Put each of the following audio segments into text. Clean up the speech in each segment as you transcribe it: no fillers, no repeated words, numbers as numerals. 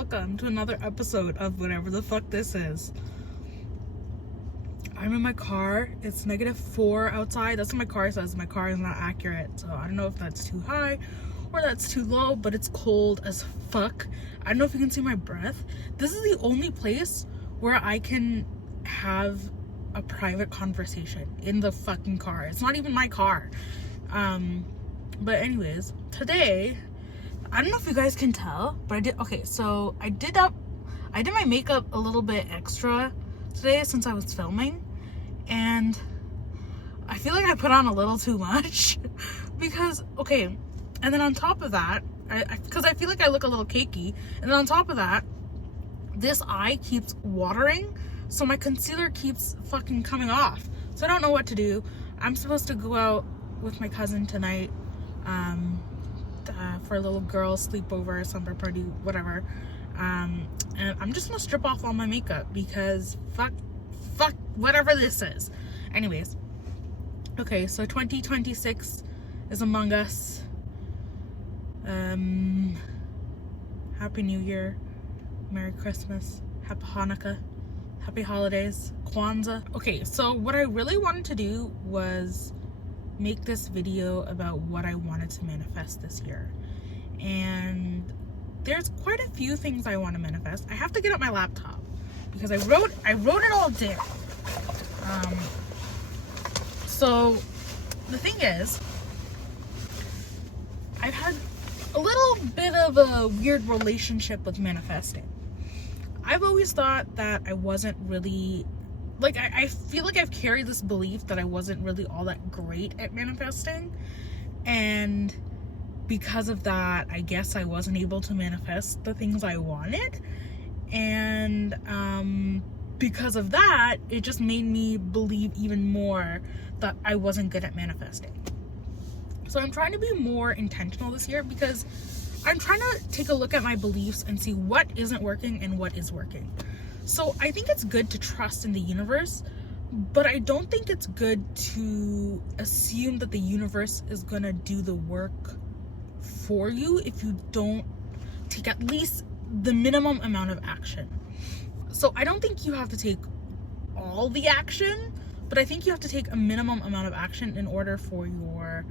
welcome to another episode of whatever the fuck this is. I'm in my car. It's -4 outside. That's what my car says. My car is not accurate, so I don't know if that's too high or that's too low, but it's cold as fuck. I don't know if you can see my breath. This is the only place where I can have a private conversation, in the fucking car. It's not even my car. But anyways, today, I don't know if you guys can tell, but I did my makeup a little bit extra today since I was filming, and I feel like I put on a little too much because, and then on top of that, because I feel like I look a little cakey, and then on top of that, this eye keeps watering, so my concealer keeps fucking coming off. So I don't know what to do. I'm supposed to go out with my cousin tonight, for a little girl sleepover, slumber party, whatever. And I'm just gonna strip off all my makeup because fuck whatever this is. Anyways, okay, so 2026 is among us. Happy New Year, Merry Christmas, Happy Hanukkah, Happy Holidays, Kwanzaa. Okay, so what I really wanted to do was make this video about what I wanted to manifest this year. And there's quite a few things I want to manifest. I have to get up my laptop because I wrote it all down. So the thing is, I've had a little bit of a weird relationship with manifesting. I've always thought that I wasn't really, like, I feel like I've carried this belief that I wasn't really all that great at manifesting, and because of that, I guess I wasn't able to manifest the things I wanted, and because of that, it just made me believe even more that I wasn't good at manifesting. So I'm trying to be more intentional this year because I'm trying to take a look at my beliefs and see what isn't working and what is working. So I think it's good to trust in the universe, but I don't think it's good to assume that the universe is gonna do the work for you if you don't take at least the minimum amount of action. So I don't think you have to take all the action, but I think you have to take a minimum amount of action in order for your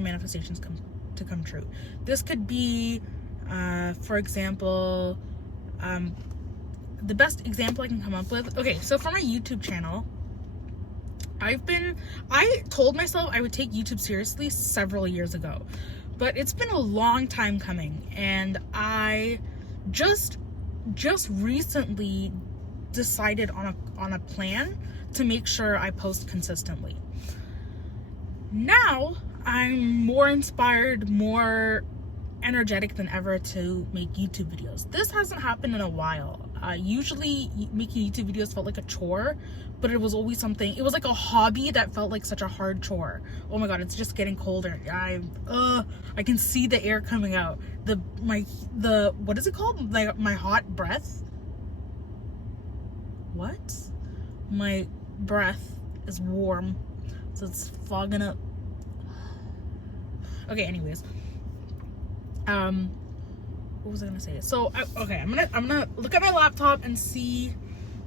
manifestations to come true. This could be, for example, the best example I can come up with. Okay, so for my YouTube channel, I told myself I would take YouTube seriously several years ago, but it's been a long time coming, and I just recently decided on a plan to make sure I post consistently. Now I'm more inspired, more energetic than ever to make YouTube videos. This hasn't happened in a while. Usually making YouTube videos felt like a chore, but it was always something, it was like a hobby that felt like such a hard chore. Oh my god, it's just getting colder. I can see the air coming out. What is it called? Like my hot breath? What? My breath is warm, so it's fogging up. Okay, anyways. What was I gonna say? So, I'm gonna look at my laptop and see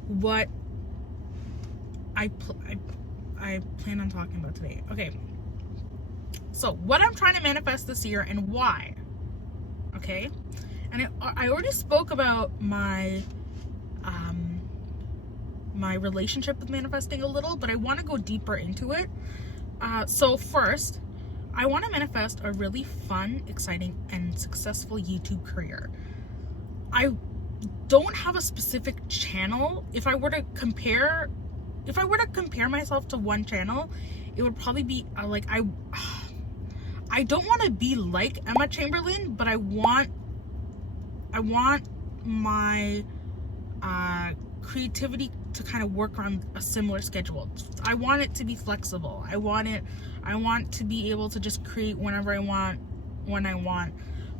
what I plan on talking about today. Okay. So, what I'm trying to manifest this year and why. Okay? And I already spoke about my relationship with manifesting a little, but I want to go deeper into it. So first, I want to manifest a really fun, exciting, and successful YouTube career. I don't have a specific channel. If I were to compare myself to one channel, it would probably be I don't want to be like Emma Chamberlain, but I want my creativity to kind of work on a similar schedule. I want it to be flexible. I want to be able to just create whenever I want, when I want.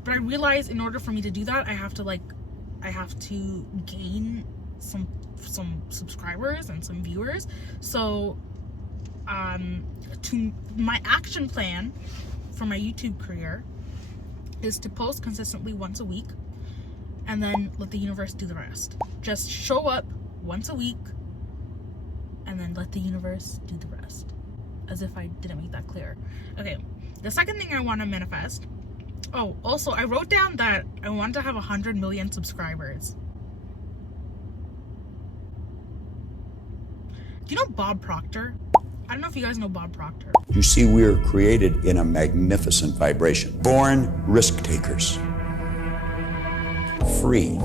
But I realize in order for me to do that, I have to gain some subscribers and some viewers. So to my action plan for my YouTube career is to post consistently once a week, and then let the universe do the rest. Just show up once a week and then let the universe do the rest. As if I didn't make that clear. Okay, the second thing I want to manifest. Oh, also, I wrote down that I want to have 100 million subscribers. Do you know Bob Proctor? I don't know if you guys know Bob Proctor. You see, we are created in a magnificent vibration. Born risk takers. Free.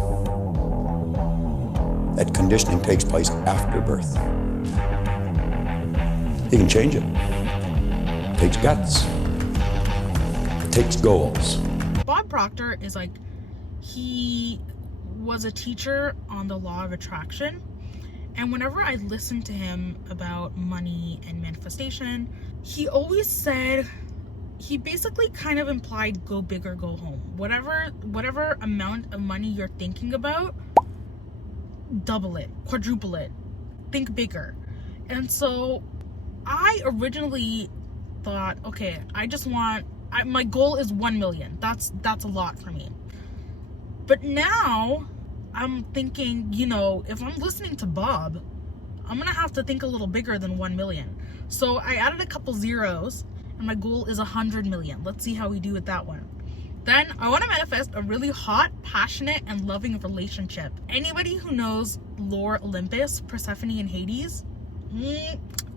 That conditioning takes place after birth. You can change it. It takes guts. It takes goals. Bob Proctor is like, he was a teacher on the law of attraction. And whenever I listened to him about money and manifestation, he always said, he basically kind of implied go big or go home. Whatever amount of money you're thinking about, double it, quadruple it, think bigger. And so I originally thought, okay, my goal is 1 million. That's a lot for me. But now I'm thinking, if I'm listening to Bob, I'm gonna have to think a little bigger than 1 million. So I added a couple zeros, and my goal is 100 million. Let's see how we do with that one. Then I want to manifest a really hot, passionate, and loving relationship. Anybody who knows Lore Olympus, Persephone and Hades,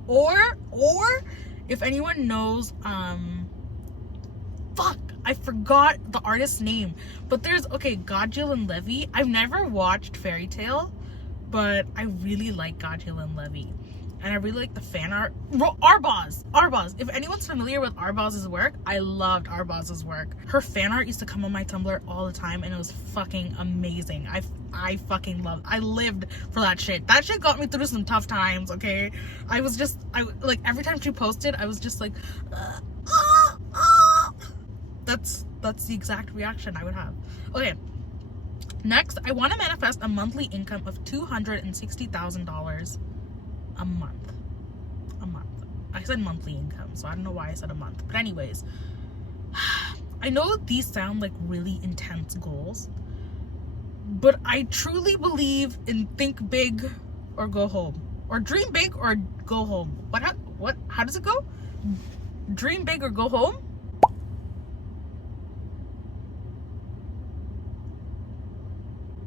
or if anyone knows, I forgot the artist's name, but there's, Godjill and Levy. I've never watched Fairy Tale, but I really like Godjill and Levy, and I really like the fan art. Arbaz. If anyone's familiar with Arbaz's work, I loved Arbaz's work. Her fan art used to come on my Tumblr all the time, and it was fucking amazing. I fucking loved. I lived for that shit. That shit got me through some tough times. Okay, I like every time she posted, I was just like. That's the exact reaction I would have. Okay, next, I want to manifest a monthly income of $260,000 a month. I said monthly income, so I don't know why I said a month. But anyways, I know these sound like really intense goals, but I truly believe in think big or go home, or dream big or go home. What? How does it go? Dream big or go home?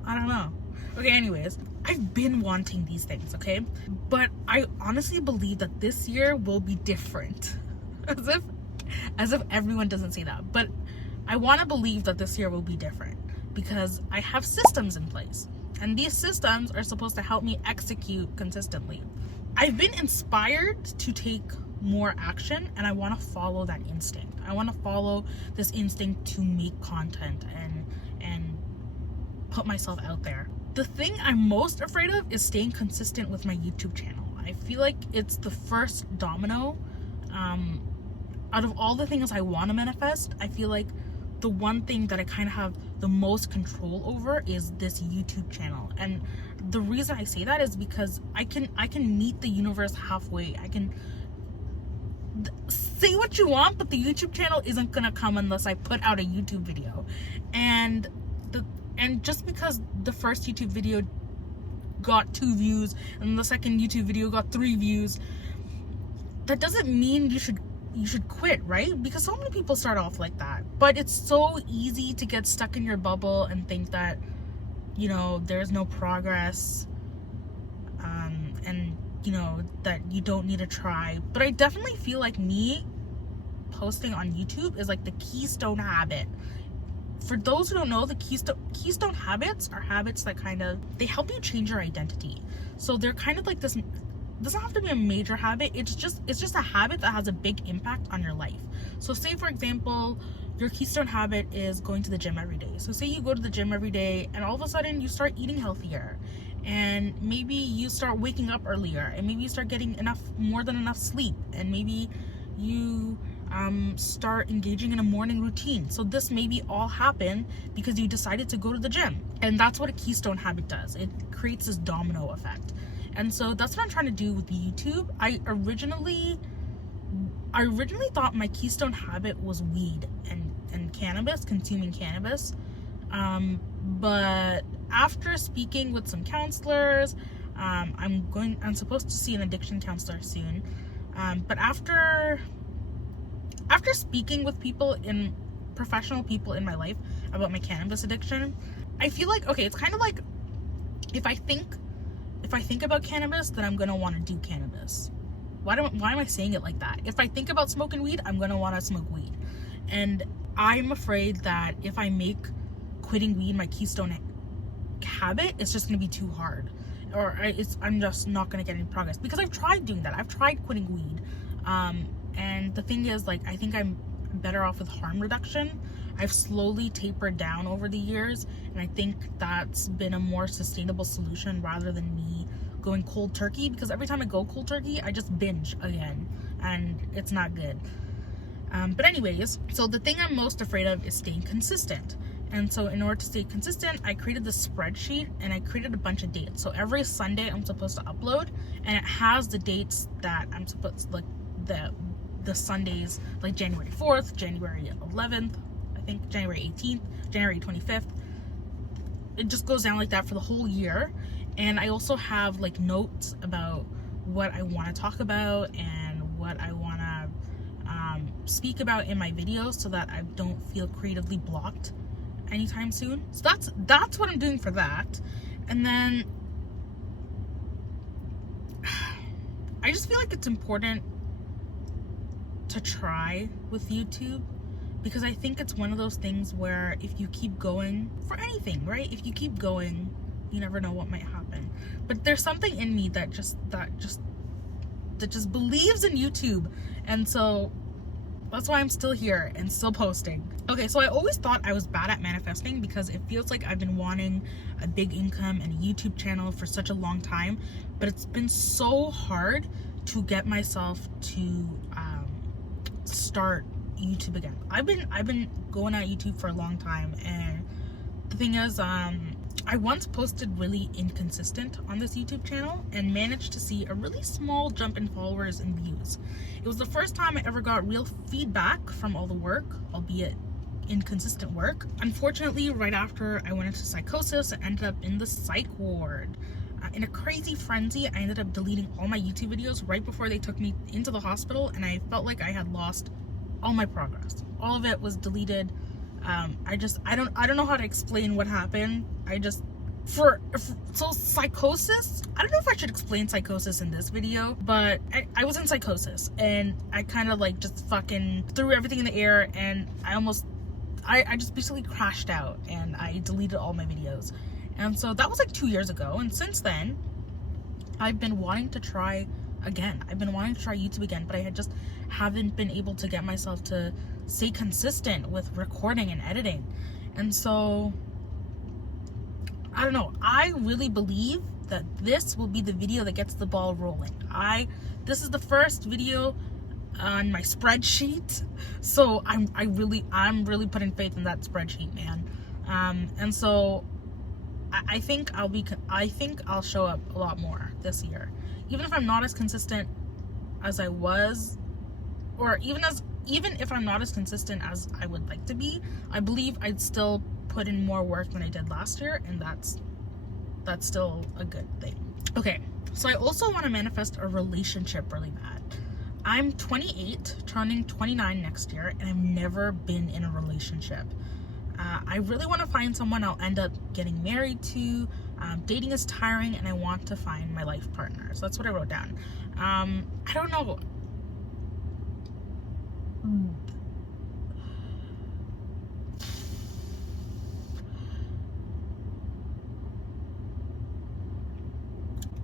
I don't know. Okay, anyways, I've been wanting these things, okay? But I honestly believe that this year will be different. As if everyone doesn't say that. But I want to believe that this year will be different because I have systems in place. And these systems are supposed to help me execute consistently. I've been inspired to take more action, and I want to follow that instinct. I want to follow this instinct to make content and put myself out there. The thing I'm most afraid of is staying consistent with my YouTube channel. I feel like it's the first domino. Out of all the things I want to manifest, I feel like the one thing that I kind of have the most control over is this YouTube channel. And the reason I say that is because I can meet the universe halfway. I can say what you want, but the YouTube channel isn't gonna come unless I put out a YouTube video. And just because the first YouTube video got 2 views and the second YouTube video got 3 views, that doesn't mean you should quit, right? Because so many people start off like that. But it's so easy to get stuck in your bubble and think that, there's no progress, and that you don't need to try. But I definitely feel like me posting on YouTube is like the keystone habit. For those who don't know, the keystone habits are habits that they help you change your identity. So they're kind of like this. It doesn't have to be a major habit. It's just a habit that has a big impact on your life. So say, for example, your keystone habit is going to the gym every day. So say you go to the gym every day and all of a sudden you start eating healthier, and maybe you start waking up earlier, and maybe you start getting more than enough sleep, and maybe you start engaging in a morning routine. So this maybe all happened because you decided to go to the gym. And that's what a keystone habit does. It creates this domino effect. And so that's what I'm trying to do with YouTube. I originally thought my keystone habit was weed and cannabis, consuming cannabis. But after speaking with some counselors, I'm supposed to see an addiction counselor soon. But after speaking with professional people in my life about my cannabis addiction, I feel like, okay, it's kind of like if I think about cannabis, then I'm gonna want to do cannabis. Why am I saying it like that? If I think about smoking weed, I'm gonna want to smoke weed. And I'm afraid that if I make quitting weed my keystone habit, it's just gonna be too hard, or I'm just not gonna get any progress, because I've tried doing that. I've tried quitting weed, and the thing is, like, I think I'm better off with harm reduction. I've slowly tapered down over the years, and I think that's been a more sustainable solution rather than me going cold turkey, because every time I go cold turkey, I just binge again, and it's not good. But anyways, so the thing I'm most afraid of is staying consistent. And so in order to stay consistent, I created this spreadsheet, and I created a bunch of dates. So every Sunday I'm supposed to upload, and it has the dates that I'm supposed, like the Sundays, like January 4th, January 11th, I think January 18th, January 25th. It just goes down like that for the whole year. And I also have like notes about what I want to talk about and what I want to speak about in my videos, so that I don't feel creatively blocked anytime soon. So that's what I'm doing for that. And then I just feel like it's important to try with YouTube, because I think it's one of those things where if you keep going for anything, right? If you keep going, you never know what might happen. But there's something in me that just believes in YouTube, and so that's why I'm still here and still posting. Okay, so I always thought I was bad at manifesting, because it feels like I've been wanting a big income and a YouTube channel for such a long time, but it's been so hard to get myself to start YouTube again. I've been going at YouTube for a long time, and the thing is, I once posted really inconsistent on this YouTube channel and managed to see a really small jump in followers and views. It was the first time I ever got real feedback from all the work, albeit inconsistent work. Unfortunately, right after I went into psychosis, I ended up in the psych ward. In a crazy frenzy, I ended up deleting all my YouTube videos right before they took me into the hospital, and I felt like I had lost all my progress. All of it was deleted. I don't know how to explain what happened. So psychosis, I don't know if I should explain psychosis in this video, but I was in psychosis, and I kind of like just fucking threw everything in the air, and I just basically crashed out, and I deleted all my videos. And so that was like 2 years ago, and since then I've been wanting to try again. I've been wanting to try YouTube again, but I just haven't been able to get myself to stay consistent with recording and editing. And so I don't know, I really believe that this will be the video that gets the ball rolling. This is the first video on my spreadsheet, so I'm really putting faith in that spreadsheet, man. And so I think I'll show up a lot more this year, even if I'm not as consistent as I was, or even if I'm not as consistent as I would like to be. I believe I'd still put in more work than I did last year, and that's still a good thing. Okay, so I also want to manifest a relationship really bad. I'm 28, turning 29 next year, and I've never been in a relationship. I really want to find someone I'll end up getting married to. Dating is tiring, and I want to find my life partner. So that's what I wrote down. I don't know.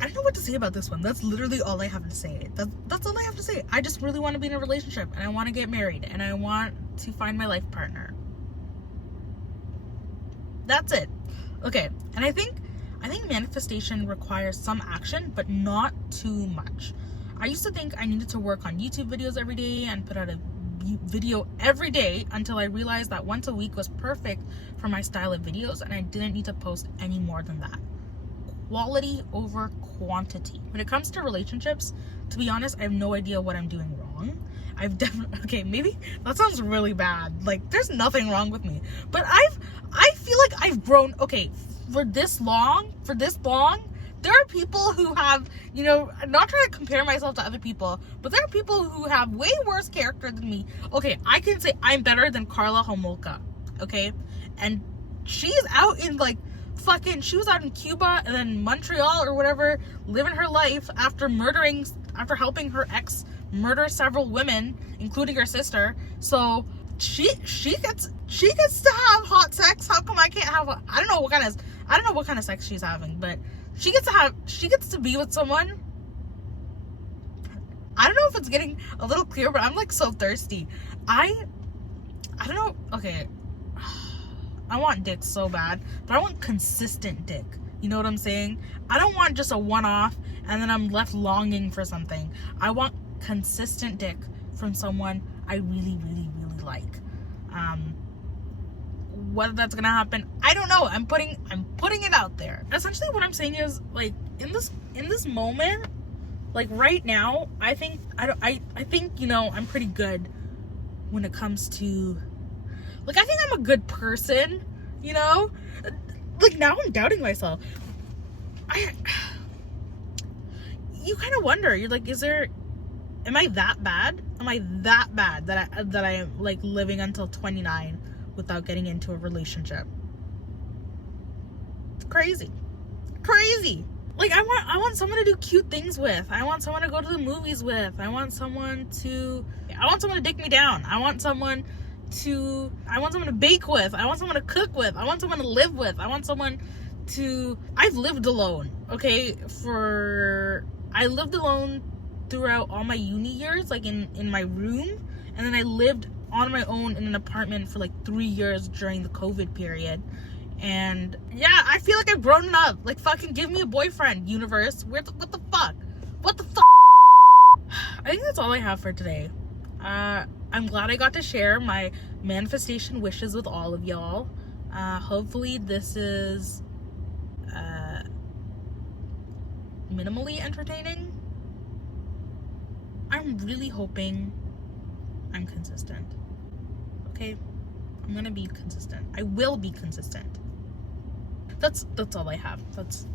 I don't know what to say about this one. That's literally all I have to say. That's all I have to say. I just really want to be in a relationship, and I want to get married, and I want to find my life partner. That's it. Okay, and I think manifestation requires some action, but not too much. I used to think I needed to work on YouTube videos every day and put out a video every day, until I realized that once a week was perfect for my style of videos, and I didn't need to post any more than that. Quality over quantity. When it comes to relationships, to be honest, I have no idea what I'm doing wrong. I've definitely, okay, maybe that sounds really bad. Like, there's nothing wrong with me. But I feel like I've grown, okay, for this long, there are people who have, you know, I'm not trying to compare myself to other people, but there are people who have way worse character than me. Okay, I can say I'm better than Carla Homolka, okay? And she's out in, like, fucking, she was out in Cuba and then Montreal or whatever, living her life after helping her ex murder several women, including her sister. So she gets to have hot sex. How come I can't have I don't know what kind of sex she's having, but she gets to be with someone. I don't know if it's getting a little clear, but I'm like so thirsty. I don't know. Okay, I want dick so bad, but I want consistent dick. You know what I'm saying? I don't want just a one-off and then I'm left longing for something. I want consistent dick from someone I really, really, really like. Whether that's gonna happen, I don't know. I'm putting it out there. Essentially, what I'm saying is, like, in this moment, like right now, I think you know, I'm pretty good when it comes to, like, I think I'm a good person, you know? Like, now I'm doubting myself. You kind of wonder, you're like, am I that bad? Am I that bad that I am, like, living until 29 without getting into a relationship? Crazy. Like, I want someone to do cute things with. I want someone to go to the movies with. I want someone to dick me down. I want someone to bake with. I want someone to cook with. I want someone to live with. I've lived alone, okay? I lived alone throughout all my uni years, like in my room, and then I lived on my own in an apartment for like 3 years during the COVID period. And yeah, I feel like I've grown up. Like, fucking give me a boyfriend, universe. What the fuck? I think that's all I have for today. I'm glad I got to share my manifestation wishes with all of y'all. Hopefully this is minimally entertaining. I'm really hoping I'm consistent. Okay? I'm gonna be consistent. I will be consistent. That's all I have. That's